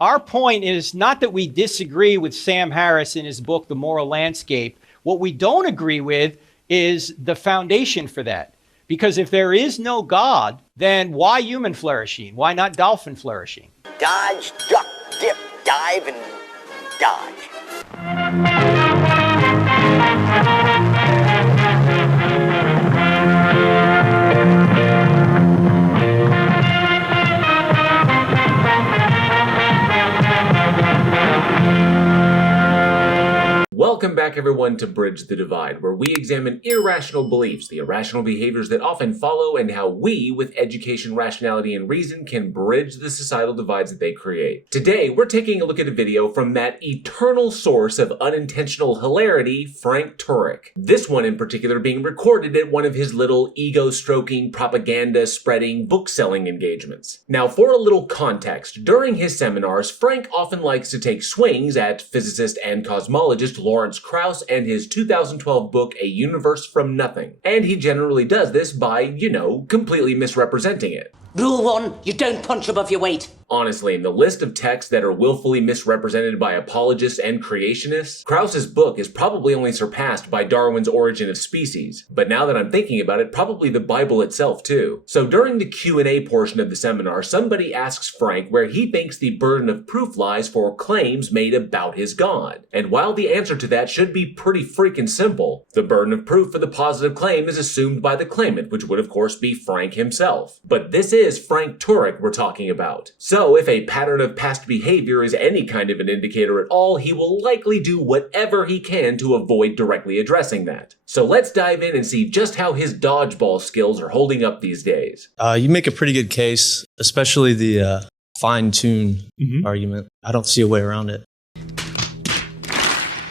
Our point is not that we disagree with Sam Harris in his book, The Moral Landscape. What we don't agree with is the foundation for that. Because if there is no God, then why human flourishing? Why not dolphin flourishing? Dodge, duck, dip, dive, and dodge. Welcome back everyone to Bridge the Divide, where we examine irrational beliefs, the irrational behaviors that often follow, and how we, with education, rationality, and reason, can bridge the societal divides that they create. Today, we're taking a look at a video from that eternal source of unintentional hilarity, Frank Turek. This one in particular being recorded at one of his little ego-stroking, propaganda-spreading, book-selling engagements. Now, for a little context, during his seminars, Frank often likes to take swings at physicist and cosmologist Lawrence Krauss and his 2012 book, A Universe from Nothing. And he generally does this by, completely misrepresenting it. Rule 1, you don't punch above your weight. Honestly, in the list of texts that are willfully misrepresented by apologists and creationists, Krauss's book is probably only surpassed by Darwin's Origin of Species. But now that I'm thinking about it, probably the Bible itself too. So during the Q&A portion of the seminar, somebody asks Frank where he thinks the burden of proof lies for claims made about his God. And while the answer to that should be pretty freaking simple, the burden of proof for the positive claim is assumed by the claimant, which would of course be Frank himself. But this is Frank Turek we're talking about. So if a pattern of past behavior is any kind of an indicator at all, he will likely do whatever he can to avoid directly addressing that. So let's dive in and see just how his dodgeball skills are holding up these days. You make a pretty good case, especially the fine-tune argument. I don't see a way around it.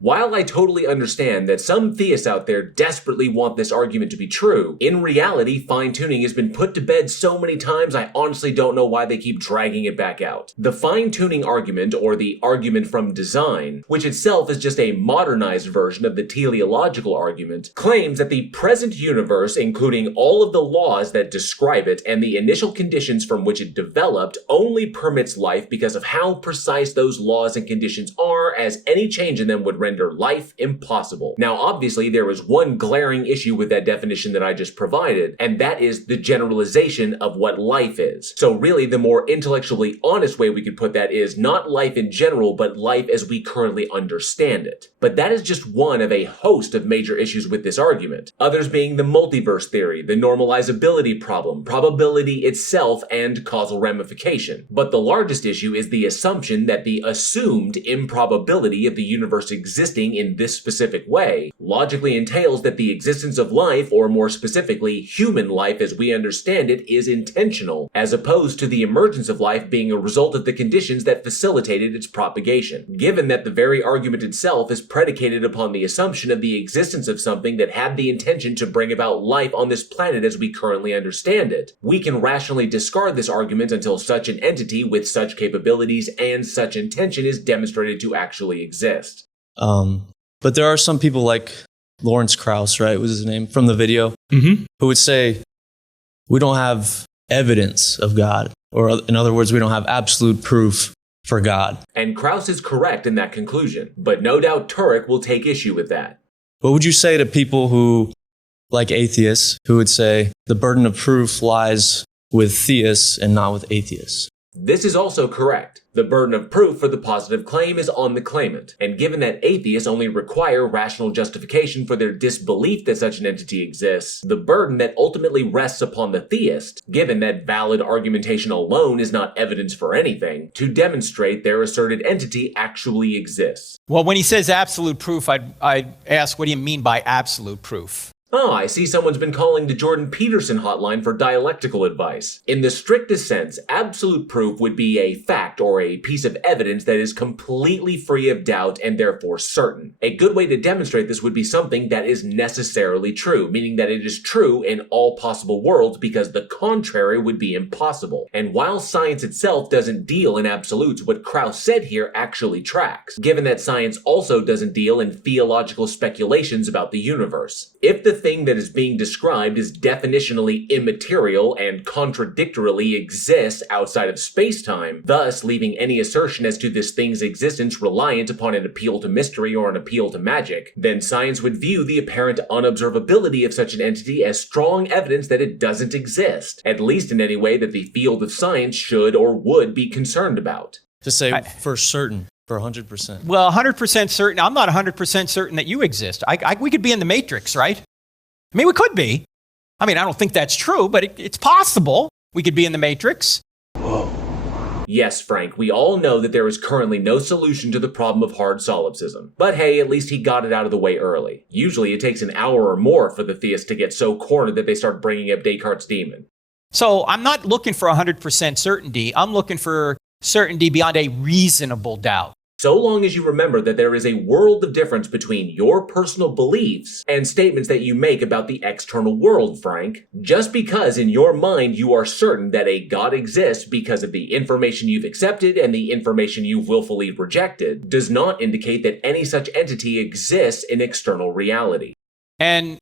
While I totally understand that some theists out there desperately want this argument to be true, in reality, fine-tuning has been put to bed so many times I honestly don't know why they keep dragging it back out. The fine-tuning argument, or the argument from design, which itself is just a modernized version of the teleological argument, claims that the present universe, including all of the laws that describe it and the initial conditions from which it developed, only permits life because of how precise those laws and conditions are, as any change in them would render life impossible. Now, obviously, there is one glaring issue with that definition that I just provided, and that is the generalization of what life is. So really, the more intellectually honest way we could put that is not life in general, but life as we currently understand it. But that is just one of a host of major issues with this argument. Others being the multiverse theory, the normalizability problem, probability itself, and causal ramification. But the largest issue is the assumption that the assumed improbability of the universe existing in this specific way logically entails that the existence of life, or more specifically, human life as we understand it, is intentional, as opposed to the emergence of life being a result of the conditions that facilitated its propagation. Given that the very argument itself is predicated upon the assumption of the existence of something that had the intention to bring about life on this planet as we currently understand it, we can rationally discard this argument until such an entity with such capabilities and such intention is demonstrated to actually exist. But there are some people like Lawrence Krauss, right, was his name, from the video, who would say, we don't have evidence of God, or in other words, we don't have absolute proof for God. And Krauss is correct in that conclusion, but no doubt Turek will take issue with that. What would you say to people who, like atheists, who would say the burden of proof lies with theists and not with atheists? This is also correct. The burden of proof for the positive claim is on the claimant, and given that atheists only require rational justification for their disbelief that such an entity exists, the burden that ultimately rests upon the theist, given that valid argumentation alone is not evidence for anything, to demonstrate their asserted entity actually exists. Well, when he says absolute proof, I'd ask, what do you mean by absolute proof? Oh, I see someone's been calling the Jordan Peterson hotline for dialectical advice. In the strictest sense, absolute proof would be a fact or a piece of evidence that is completely free of doubt and therefore certain. A good way to demonstrate this would be something that is necessarily true, meaning that it is true in all possible worlds because the contrary would be impossible. And while science itself doesn't deal in absolutes, what Krauss said here actually tracks, given that science also doesn't deal in theological speculations about the universe. If the thing that is being described is definitionally immaterial and contradictorily exists outside of space-time, thus leaving any assertion as to this thing's existence reliant upon an appeal to mystery or an appeal to magic, then science would view the apparent unobservability of such an entity as strong evidence that it doesn't exist, at least in any way that the field of science should or would be concerned about. To say for certain, for 100%. Well, 100% certain. I'm not 100% certain that you exist. We could be in the Matrix, right? I mean, we could be. I mean, I don't think that's true, but it's possible we could be in the Matrix. Yes, Frank, we all know that there is currently no solution to the problem of hard solipsism. But hey, at least he got it out of the way early. Usually it takes an hour or more for the theists to get so cornered that they start bringing up Descartes' demon. So I'm not looking for 100% certainty. I'm looking for certainty beyond a reasonable doubt. So long as you remember that there is a world of difference between your personal beliefs and statements that you make about the external world, Frank. Just because in your mind you are certain that a God exists because of the information you've accepted and the information you've willfully rejected, does not indicate that any such entity exists in external reality. And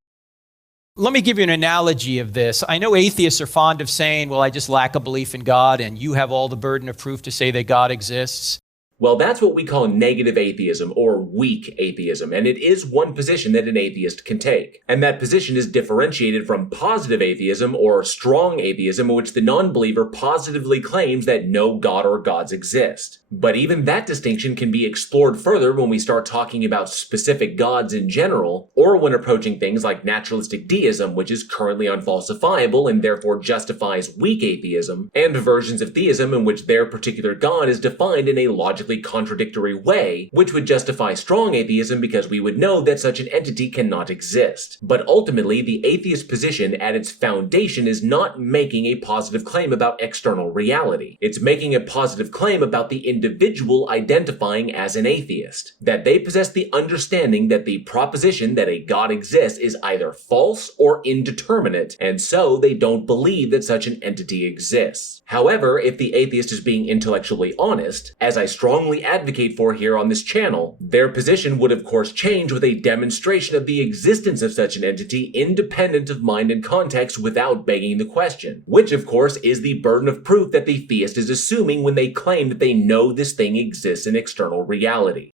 let me give you an analogy of this. I know atheists are fond of saying, well, I just lack a belief in God, and you have all the burden of proof to say that God exists. Well, that's what we call negative atheism or weak atheism, and it is one position that an atheist can take. And that position is differentiated from positive atheism or strong atheism, in which the non-believer positively claims that no God or gods exist. But even that distinction can be explored further when we start talking about specific gods in general, or when approaching things like naturalistic deism, which is currently unfalsifiable and therefore justifies weak atheism, and versions of theism in which their particular god is defined in a logically contradictory way, which would justify strong atheism because we would know that such an entity cannot exist. But ultimately, the atheist position at its foundation is not making a positive claim about external reality. It's making a positive claim about the individual identifying as an atheist, that they possess the understanding that the proposition that a God exists is either false or indeterminate, and so they don't believe that such an entity exists. However, if the atheist is being intellectually honest, as I strongly advocate for here on this channel, their position would of course change with a demonstration of the existence of such an entity independent of mind and context without begging the question, which of course is the burden of proof that the theist is assuming when they claim that they know this thing exists in external reality.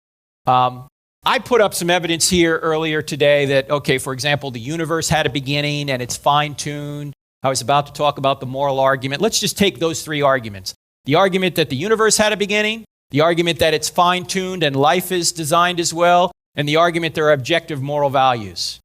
I put up some evidence here earlier today that, okay, for example, the universe had a beginning and it's fine-tuned. I was about to talk about the moral argument. Let's just take those three arguments. The argument that the universe had a beginning, the argument that it's fine-tuned and life is designed as well, and the argument there are objective moral values.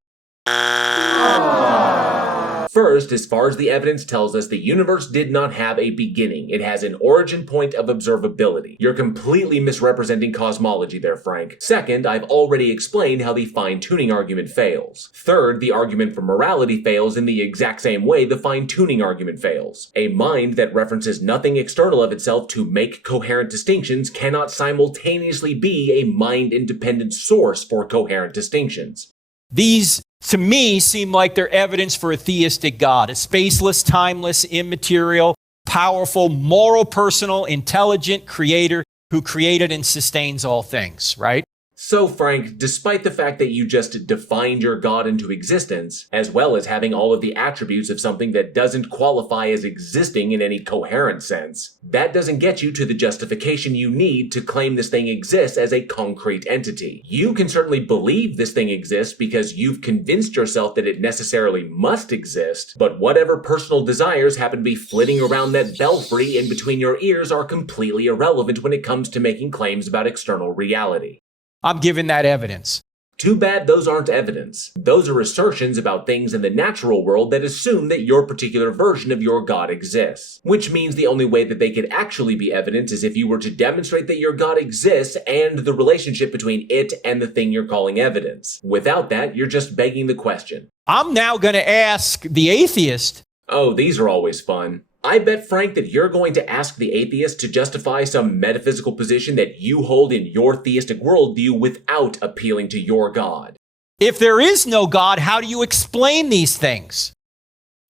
First, as far as the evidence tells us, the universe did not have a beginning. It has an origin point of observability. You're completely misrepresenting cosmology there, Frank. Second, I've already explained how the fine-tuning argument fails. Third, the argument for morality fails in the exact same way the fine-tuning argument fails. A mind that references nothing external of itself to make coherent distinctions cannot simultaneously be a mind-independent source for coherent distinctions. These, to me, seem like they're evidence for a theistic God, a spaceless, timeless, immaterial, powerful, moral, personal, intelligent creator who created and sustains all things, right? So, Frank, despite the fact that you just defined your God into existence, as well as having all of the attributes of something that doesn't qualify as existing in any coherent sense, that doesn't get you to the justification you need to claim this thing exists as a concrete entity. You can certainly believe this thing exists because you've convinced yourself that it necessarily must exist, but whatever personal desires happen to be flitting around that belfry in between your ears are completely irrelevant when it comes to making claims about external reality. I'm giving that evidence. Too bad those aren't evidence. Those are assertions about things in the natural world that assume that your particular version of your God exists. Which means the only way that they could actually be evidence is if you were to demonstrate that your God exists and the relationship between it and the thing you're calling evidence. Without that, you're just begging the question. I'm now going to ask the atheist. Oh, these are always fun. I bet, Frank, that you're going to ask the atheist to justify some metaphysical position that you hold in your theistic worldview without appealing to your God. If there is no God, how do you explain these things?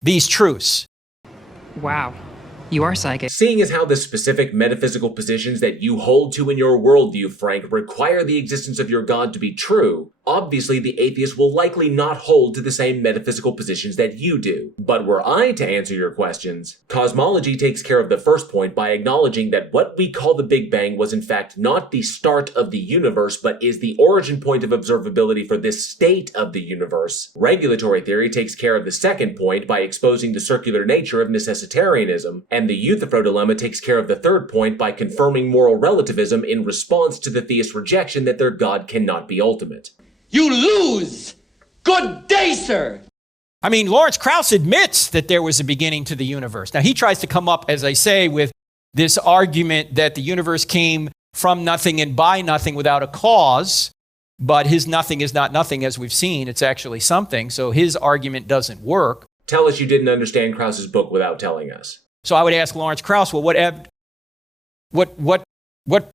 These truths? Wow. You are psychic. Seeing as how the specific metaphysical positions that you hold to in your worldview, Frank, require the existence of your God to be true, Obviously, the atheist will likely not hold to the same metaphysical positions that you do. But were I to answer your questions, cosmology takes care of the first point by acknowledging that what we call the Big Bang was in fact not the start of the universe, but is the origin point of observability for this state of the universe. Regulatory theory takes care of the second point by exposing the circular nature of necessitarianism, and the Euthyphro dilemma takes care of the third point by confirming moral relativism in response to the theist's rejection that their God cannot be ultimate. You lose! Good day, sir! I mean, Lawrence Krauss admits that there was a beginning to the universe. Now, he tries to come up, as I say, with this argument that the universe came from nothing and by nothing without a cause, but his nothing is not nothing, as we've seen. It's actually something, so his argument doesn't work. Tell us you didn't understand Krauss's book without telling us. So I would ask Lawrence Krauss, well, what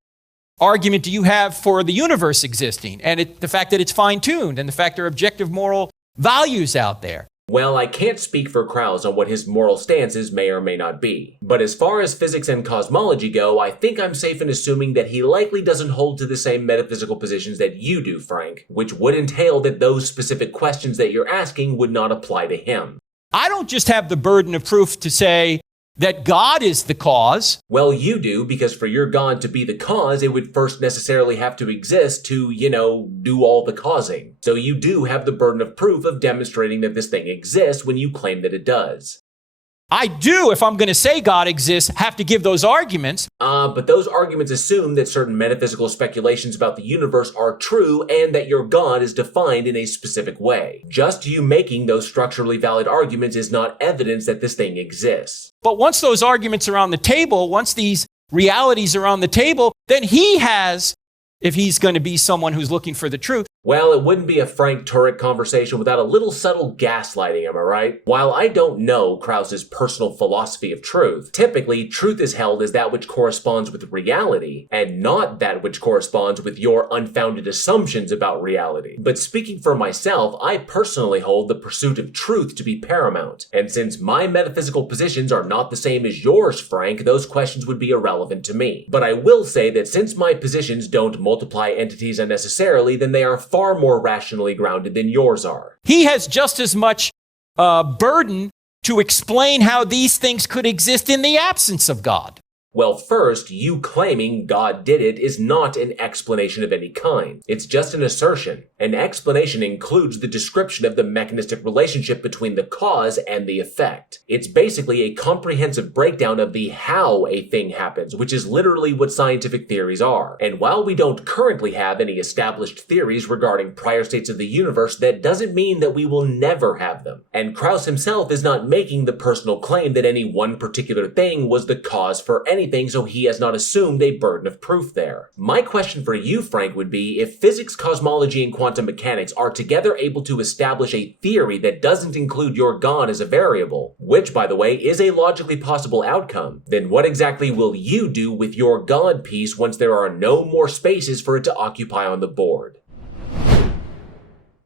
argument do you have for the universe existing and the fact that it's fine-tuned and the fact there are objective moral values out there? Well, I can't speak for Krauss on what his moral stances may or may not be. But as far as physics and cosmology go, I think I'm safe in assuming that he likely doesn't hold to the same metaphysical positions that you do, Frank, which would entail that those specific questions that you're asking would not apply to him. I don't just have the burden of proof to say that God is the cause. Well, you do, because for your God to be the cause, it would first necessarily have to exist to, do all the causing. So you do have the burden of proof of demonstrating that this thing exists when you claim that it does. I do, if I'm going to say God exists, have to give those arguments. But those arguments assume that certain metaphysical speculations about the universe are true and that your God is defined in a specific way. Just you making those structurally valid arguments is not evidence that this thing exists. But once those arguments are on the table, once these realities are on the table, then he has, if he's going to be someone who's looking for the truth. Well, it wouldn't be a Frank Turek conversation without a little subtle gaslighting, am I right? While I don't know Krauss's personal philosophy of truth, typically truth is held as that which corresponds with reality, and not that which corresponds with your unfounded assumptions about reality. But speaking for myself, I personally hold the pursuit of truth to be paramount. And since my metaphysical positions are not the same as yours, Frank, those questions would be irrelevant to me. But I will say that since my positions don't multiply entities unnecessarily, then they are far more rationally grounded than yours are. He has just as much burden to explain how these things could exist in the absence of God. Well, first, you claiming God did it is not an explanation of any kind. It's just an assertion. An explanation includes the description of the mechanistic relationship between the cause and the effect. It's basically a comprehensive breakdown of the how a thing happens, which is literally what scientific theories are. And while we don't currently have any established theories regarding prior states of the universe, that doesn't mean that we will never have them. And Krauss himself is not making the personal claim that any one particular thing was the cause for anything, so he has not assumed a burden of proof there. My question for you, Frank, would be if physics, cosmology, and quantum mechanics are together able to establish a theory that doesn't include your God as a variable, which, by the way, is a logically possible outcome, then what exactly will you do with your God piece once there are no more spaces for it to occupy on the board?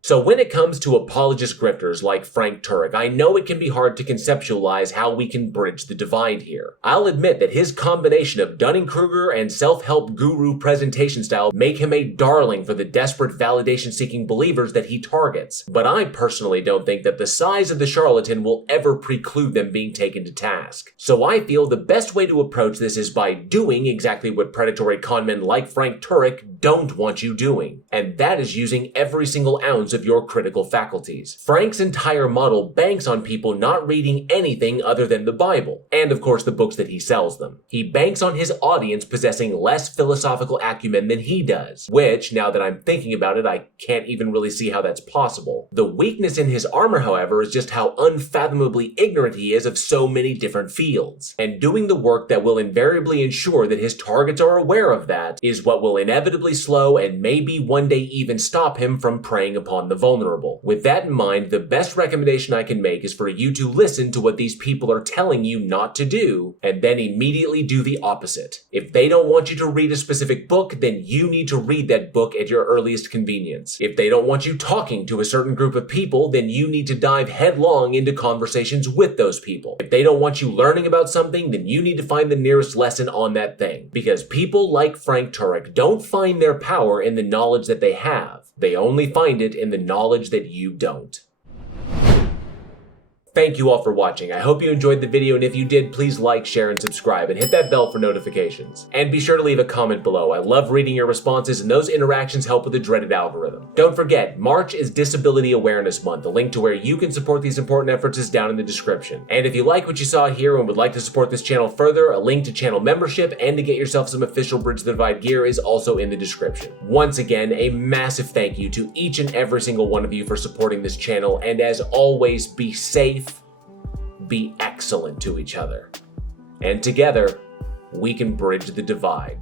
So when it comes to apologist grifters like Frank Turek, I know it can be hard to conceptualize how we can bridge the divide here. I'll admit that his combination of Dunning-Kruger and self-help guru presentation style make him a darling for the desperate validation-seeking believers that he targets. But I personally don't think that the size of the charlatan will ever preclude them being taken to task. So I feel the best way to approach this is by doing exactly what predatory conmen like Frank Turek don't want you doing. And that is using every single ounce of your critical faculties. Frank's entire model banks on people not reading anything other than the Bible, and of course the books that he sells them. He banks on his audience possessing less philosophical acumen than he does, which, now that I'm thinking about it, I can't even really see how that's possible. The weakness in his armor, however, is just how unfathomably ignorant he is of so many different fields. And doing the work that will invariably ensure that his targets are aware of that is what will inevitably slow and maybe one day even stop him from preying upon the vulnerable. With that in mind, the best recommendation I can make is for you to listen to what these people are telling you not to do, and then immediately do the opposite. If they don't want you to read a specific book, then you need to read that book at your earliest convenience. If they don't want you talking to a certain group of people, then you need to dive headlong into conversations with those people. If they don't want you learning about something, then you need to find the nearest lesson on that thing. Because people like Frank Turek don't find their power in the knowledge that they have. They only find it in the knowledge that you don't. Thank you all for watching. I hope you enjoyed the video, and if you did, please like, share, and subscribe, and hit that bell for notifications. And be sure to leave a comment below. I love reading your responses, and those interactions help with the dreaded algorithm. Don't forget, March is Disability Awareness Month. The link to where you can support these important efforts is down in the description. And if you like what you saw here and would like to support this channel further, a link to channel membership and to get yourself some official Bridge the Divide gear is also in the description. Once again, a massive thank you to each and every single one of you for supporting this channel, and as always, be safe, be excellent to each other, and together we can bridge the divide.